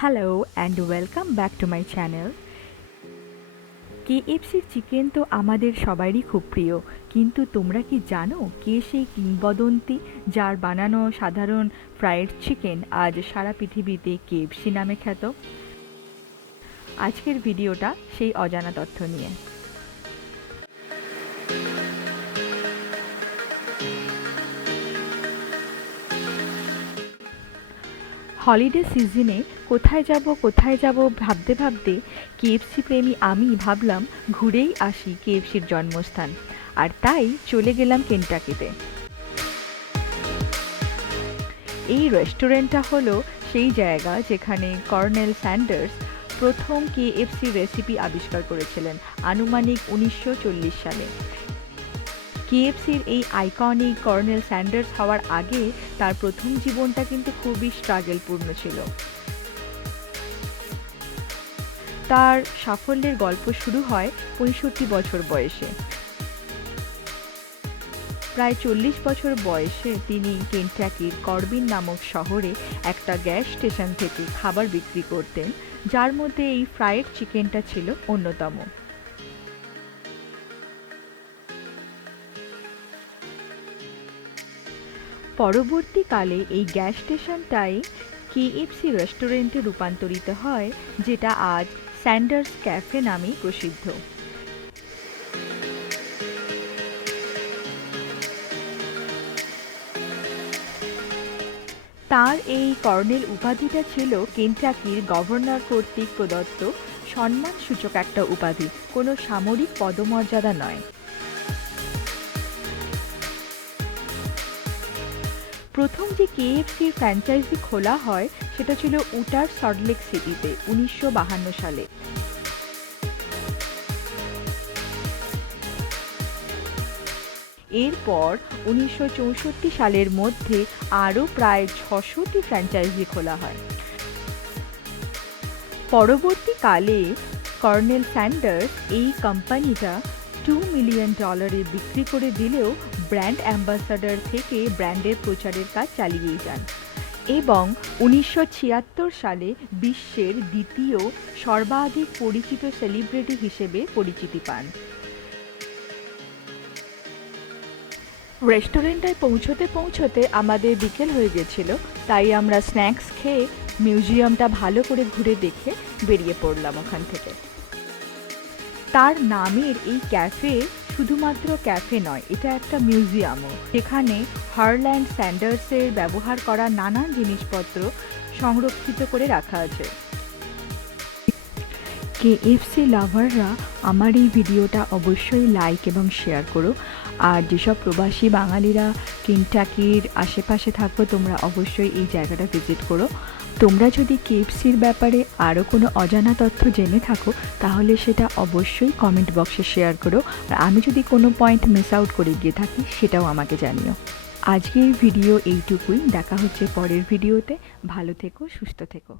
Hello and welcome back to my channel. কেএফসির chicken তো আমাদের সবারই খুব প্রিয়, কিন্তু তোমরা কি জানো কে সেই কিংবদন্তি যার বানানো সাধারণ ফ্রাইড চিকেন আজ সারা পৃথিবীতে কেএফসি নামে খ্যাত? আজকের ভিডিওটা সেই অজানা তথ্য নিয়ে। হলিডে সিজনে কোথায় যাব ভাবতে ভাবতে কেএফসি প্রেমী আমি ভাবলাম ঘুরেই আসি কেএফসির জন্মস্থান, আর তাই চলে গেলাম কেনটাকিতে। এই রেস্টুরেন্টটা হলো সেই জায়গা যেখানে কর্নেল স্যান্ডার্স প্রথম কেএফসি রেসিপি আবিষ্কার করেছিলেন আনুমানিক 1940 সালে। কেএফসির এই আইকনিক কর্নেল স্যান্ডার্স হওয়ার আগে তার প্রথম জীবনটা কিন্তু খুবই স্ট্রাগলপূর্ণ ছিল। তার সাফল্যের গল্প শুরু হয় 65 বছর বয়সে। প্রায় 40 বছর বয়সে তিনি কেনটাকির করবিন নামক শহরে একটা গ্যাস স্টেশন থেকে খাবার বিক্রি করতেন, যার মধ্যে এই ফ্রাইড চিকেনটা ছিল অন্যতম। পরবর্তীকালে এই গ্যাস স্টেশনটাই কেএফসি রেস্টুরেন্টে রূপান্তরিত হয়, যেটা আজ স্যান্ডার্স ক্যাফে নামেই প্রসিদ্ধ। তার এই কর্নেল উপাধিটা ছিল কেনটাকির গভর্নর কর্তৃক প্রদত্ত সম্মানসূচক একটা উপাধি, কোনো সামরিক পদমর্যাদা নয়। প্রথম যে কেএফসির ফ্র্যাঞ্চাইজি খোলা হয় সেটা ছিল উটার সল্টলেক সিটিতে 1952 সালে। এরপর 1964 সালের মধ্যে আরও প্রায় 600টি ফ্র্যাঞ্চাইজি খোলা হয়। পরবর্তীকালে কর্নেল স্যান্ডার্স এই কোম্পানিটা $2 মিলিয়ন বিক্রি করে দিলেও ব্র্যান্ড অ্যাম্বাসাডর থেকে ব্র্যান্ডের প্রচারের কাজ চালিয়েই যান এবং 1976 সালে বিশ্বের দ্বিতীয় সর্বাধিক পরিচিত সেলিব্রিটি হিসেবে পরিচিতি পান। রেস্টুরেন্টটায় পৌঁছতে আমাদের বিকেল হয়ে গেছিল, তাই আমরা স্ন্যাক্স খেয়ে মিউজিয়ামটা ভালো করে ঘুরে দেখে বেরিয়ে পড়লাম ওখান থেকে। তার নামের এই ক্যাফে শুধুমাত্র ক্যাফে নয়, এটা একটা মিউজিয়ামও, যেখানে হারল্যান্ড স্যান্ডার্সের ব্যবহার করা নানান জিনিসপত্র সংরক্ষিত করে রাখা আছে। কেএফসি লাভাররা আমার এই ভিডিওটা অবশ্যই লাইক এবং শেয়ার করো, আর যেসব প্রবাসী বাঙালিরা কেনটাকির আশেপাশে থাকো তোমরা অবশ্যই এই জায়গাটা ভিজিট করো। তোমরা যদি কেএফসির ব্যাপারে আরও কোনো অজানা তথ্য জেনে থাকো তাহলে সেটা অবশ্যই কমেন্ট বক্সে শেয়ার করো, আর আমি যদি কোনো পয়েন্ট মিস আউট করে গিয়ে থাকি সেটাও আমাকে জানিও। আজকের ভিডিও এইটুকুই, দেখা হচ্ছে পরের ভিডিওতে। ভালো থেকো, সুস্থ থেকো।